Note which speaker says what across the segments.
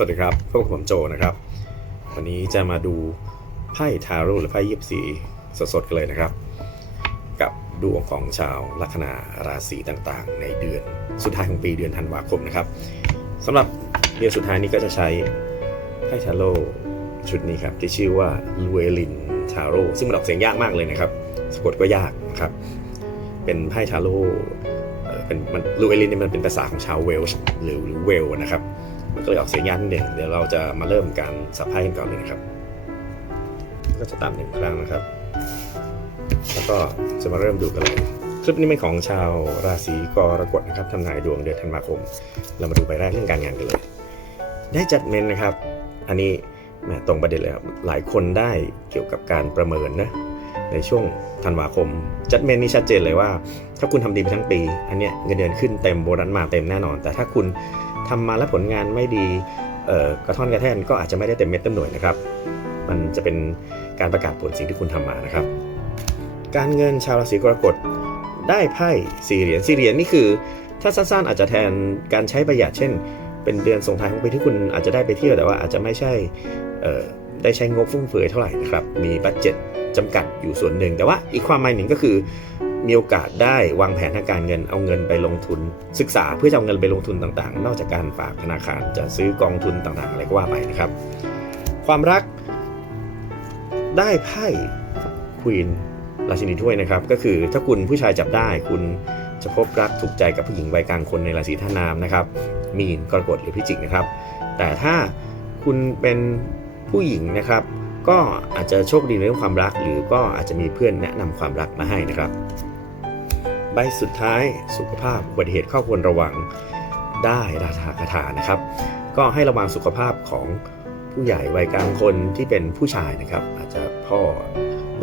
Speaker 1: สวัสดีครับพบกับผมโจนะครับ วันนี้จะมาดูไพ่ทาโร่หรือไพ่ยิปซีสดๆกันเลยนะครับ กับดวงของชาวลัคนาราศีต่างๆ ในเดือนสุดท้ายของปีเดือนธันวาคมนะครับสำหรับเดือนสุดท้ายนี้ก็จะใช้ไพ่ทาโร่ชุดนี้ครับที่ชื่อว่าลูเอลินทาโร่ซึ่งมันออกเสียงยากมากเลยนะครับสะกดก็ยากนะครับ เป็นไพ่ทาโร่เอ่อเป็นมันลูเอลินเนี่ยมันเป็นภาษาของชาวเวลส์หรือหรือเวลนะครับ มันก็เลยออกเสียงยากนิดหนึ่งเดี๋ยวเราจะมาเริ่มการสับไพ่กันก่อนเลยนะครับ ก็จะตามหนึ่งครั้งนะครับ แล้วก็จะมาเริ่มดูกันเลย คลิปนี้เป็นของชาวราศีกรกฎนะครับทำนายดวงเดือนธันวาคม เรามาดูใบแรกเรื่องการงานกันเลย ได้จัดเมนนะครับ อันนี้แหมตรงประเด็นเลยครับหลายคนได้เกี่ยวกับการประเมินนะในช่วงธันวาคม จัดเมนนี่ชัดเจนเลยว่า ถ้าคุณทำดีไปทั้งปี อันเนี้ยเงินเดือนขึ้นเต็มโบนัสมาเต็มแน่นอน แต่ถ้าคุณ ทำมาแล้วผลงานไม่ดีกระท่อนกระแท่นก็อาจจะไม่ได้เต็มเม็ดเต็มหน่วยนะครับ มันจะเป็นการประกาศผลสิ่งที่คุณทำมานะครับ การเงินชาวราศีกรกฎได้ไพ่สี่เหรียญสี่เหรียญนี่คือ ถ้าสั้นๆอาจจะแทนการใช้ประหยัดเช่น เป็นเดือนส่งท้ายของปีที่คุณอาจจะได้ไปเที่ยวแต่ว่าอาจจะไม่ใช่ได้ใช้งบฟุ่มเฟือยเท่าไหร่นะครับ มีบัตเจ็ตจำกัดอยู่ส่วนหนึ่ง แต่ว่าอีกความหมายหนึ่งก็คือ มีโอกาสได้วางแผนทางการเงินเอาเงินไปลงทุน ศึกษาเพื่อจะเอาเงินไปลงทุนต่างๆ นอกจากการฝากธนาคารจะซื้อกองทุนต่างๆ อะไรก็ว่าไปนะครับ ความรักได้ไพ่ควีนราชินีถ้วยนะครับ ก็คือถ้าคุณผู้ชายจับได้คุณจะพบรักถูกใจกับผู้หญิงวัยกลางคนในราศีธานามนะครับ มีนกรกฎหรือพิจิกนะครับ แต่ถ้าคุณเป็นผู้หญิงนะครับ ก็อาจจะโชคดีในเรื่องความรัก หรือก็อาจจะมีเพื่อนแนะนำความรักมาให้นะครับ ใบสุดท้ายสุขภาพอุบัติเหตุข้อควรระวังได้ราชาคาถานะครับ ก็ให้ระวังสุขภาพของผู้ใหญ่วัยกลางคนที่เป็นผู้ชายนะครับ อาจจะพ่อ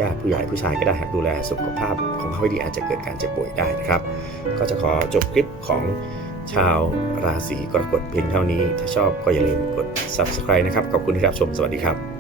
Speaker 1: ญาติผู้ใหญ่ผู้ชายก็ได้หากดูแลสุขภาพของเขาให้ดีอาจจะเกิดการเจ็บป่วยได้นะครับ ก็จะขอจบคลิปของชาวราศีกรกฎเพียงเท่านี้ ถ้าชอบก็อย่าลืมกด subscribe นะครับ ขอบคุณที่รับชม สวัสดีครับ